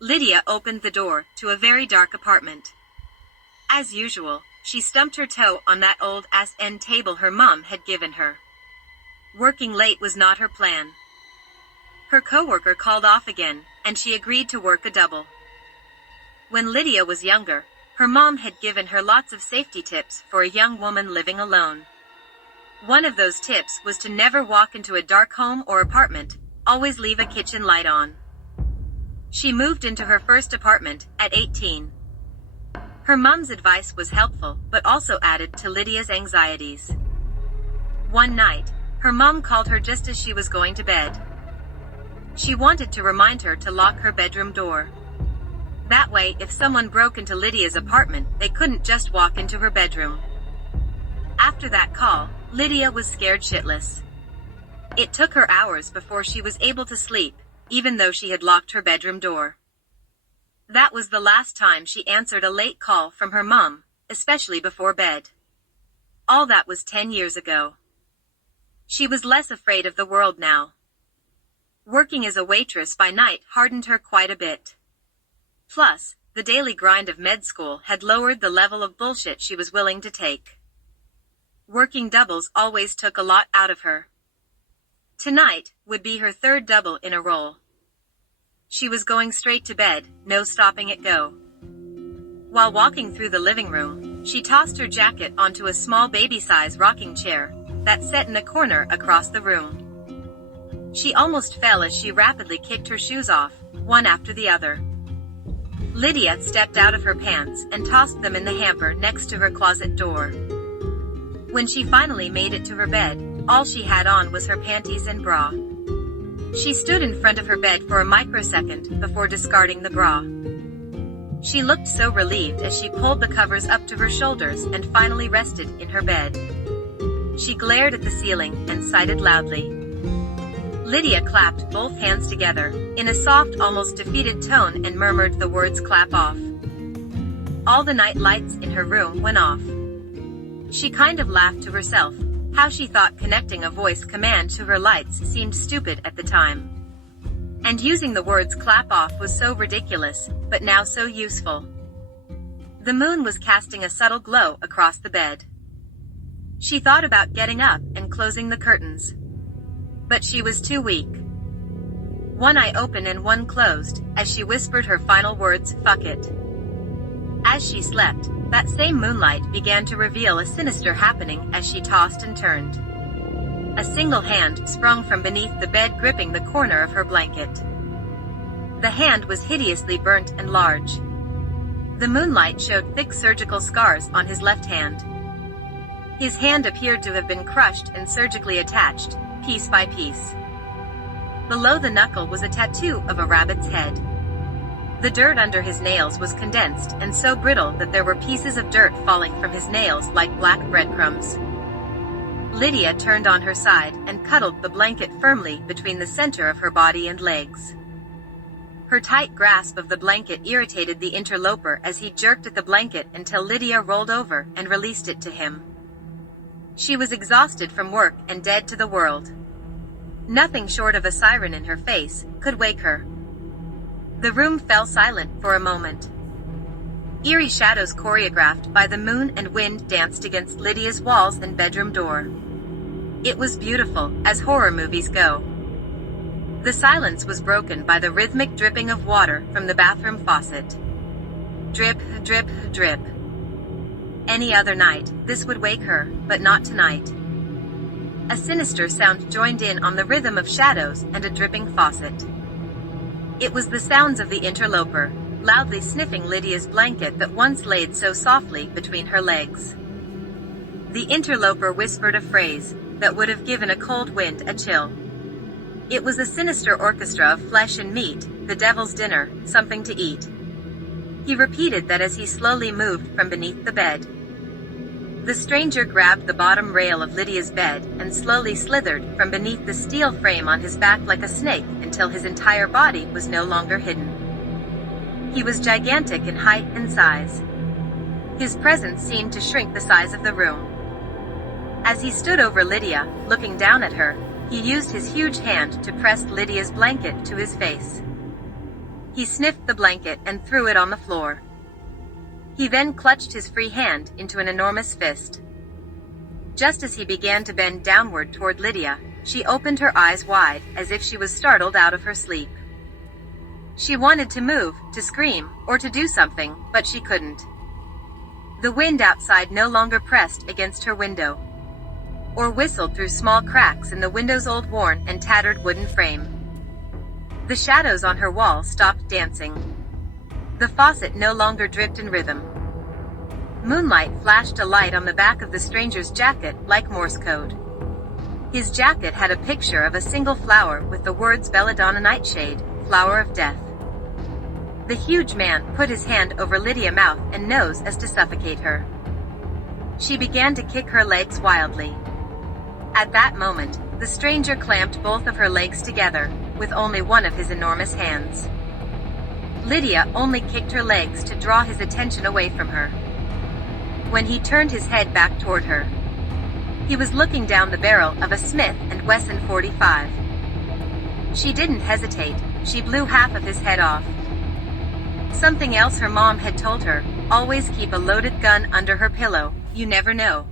Lydia opened the door to a very dark apartment. As usual, she stumped her toe on that old-ass end table her mom had given her. Working late was not her plan. Her coworker called off again, and she agreed to work a double. When Lydia was younger, her mom had given her lots of safety tips for a young woman living alone. One of those tips was to never walk into a dark home or apartment, always leave a kitchen light on. She moved into her first apartment at 18. Her mom's advice was helpful, but also added to Lydia's anxieties. One night, her mom called her just as she was going to bed. She wanted to remind her to lock her bedroom door. That way, if someone broke into Lydia's apartment, they couldn't just walk into her bedroom. After that call, Lydia was scared shitless. It took her hours before she was able to sleep, even though she had locked her bedroom door. That was the last time she answered a late call from her mom, especially before bed. All that was 10 years ago. She was less afraid of the world now. Working as a waitress by night hardened her quite a bit. Plus, the daily grind of med school had lowered the level of bullshit she was willing to take. Working doubles always took a lot out of her. Tonight would be her third double in a row. She was going straight to bed, no stopping it go. While walking through the living room, she tossed her jacket onto a small baby-size rocking chair that sat in a corner across the room. She almost fell as she rapidly kicked her shoes off, one after the other. Lydia stepped out of her pants and tossed them in the hamper next to her closet door. When she finally made it to her bed, all she had on was her panties and bra. She stood in front of her bed for a microsecond before discarding the bra. She looked so relieved as she pulled the covers up to her shoulders and finally rested in her bed. She glared at the ceiling and sighed loudly. Lydia clapped both hands together, in a soft, almost defeated tone, and murmured the words "clap off." All the night lights in her room went off. She kind of laughed to herself, how she thought connecting a voice command to her lights seemed stupid at the time. And using the words "clap off" was so ridiculous, but now so useful. The moon was casting a subtle glow across the bed. She thought about getting up and closing the curtains. But she was too weak. One eye open and one closed, as she whispered her final words, "Fuck it." As she slept, that same moonlight began to reveal a sinister happening as she tossed and turned. A single hand sprung from beneath the bed, gripping the corner of her blanket. The hand was hideously burnt and large. The moonlight showed thick surgical scars on his left hand. His hand appeared to have been crushed and surgically attached, piece by piece. Below the knuckle was a tattoo of a rabbit's head. The dirt under his nails was condensed and so brittle that there were pieces of dirt falling from his nails like black breadcrumbs. Lydia turned on her side and cuddled the blanket firmly between the center of her body and legs. Her tight grasp of the blanket irritated the interloper as he jerked at the blanket until Lydia rolled over and released it to him. She was exhausted from work and dead to the world. Nothing short of a siren in her face could wake her. The room fell silent for a moment. Eerie shadows choreographed by the moon and wind danced against Lydia's walls and bedroom door. It was beautiful, as horror movies go. The silence was broken by the rhythmic dripping of water from the bathroom faucet. Drip, drip, drip. Any other night, this would wake her, but not tonight. A sinister sound joined in on the rhythm of shadows and a dripping faucet. It was the sounds of the interloper, loudly sniffing Lydia's blanket that once laid so softly between her legs. The interloper whispered a phrase that would have given a cold wind a chill. It was a sinister orchestra of flesh and meat, the devil's dinner, something to eat. He repeated that as he slowly moved from beneath the bed. The stranger grabbed the bottom rail of Lydia's bed and slowly slithered from beneath the steel frame on his back like a snake until his entire body was no longer hidden. He was gigantic in height and size. His presence seemed to shrink the size of the room. As he stood over Lydia, looking down at her, he used his huge hand to press Lydia's blanket to his face. He sniffed the blanket and threw it on the floor. He then clutched his free hand into an enormous fist. Just as he began to bend downward toward Lydia, she opened her eyes wide, as if she was startled out of her sleep. She wanted to move, to scream, or to do something, but she couldn't. The wind outside no longer pressed against her window, or whistled through small cracks in the window's old worn and tattered wooden frame. The shadows on her wall stopped dancing. The faucet no longer dripped in rhythm. Moonlight flashed a light on the back of the stranger's jacket like Morse code. His jacket had a picture of a single flower with the words Belladonna Nightshade, Flower of Death. The huge man put his hand over Lydia's mouth and nose as to suffocate her. She began to kick her legs wildly. At that moment, the stranger clamped both of her legs together, with only one of his enormous hands. Lydia only kicked her legs to draw his attention away from her. When he turned his head back toward her, he was looking down the barrel of a Smith & Wesson .45. She didn't hesitate, she blew half of his head off. Something else her mom had told her, always keep a loaded gun under her pillow, you never know.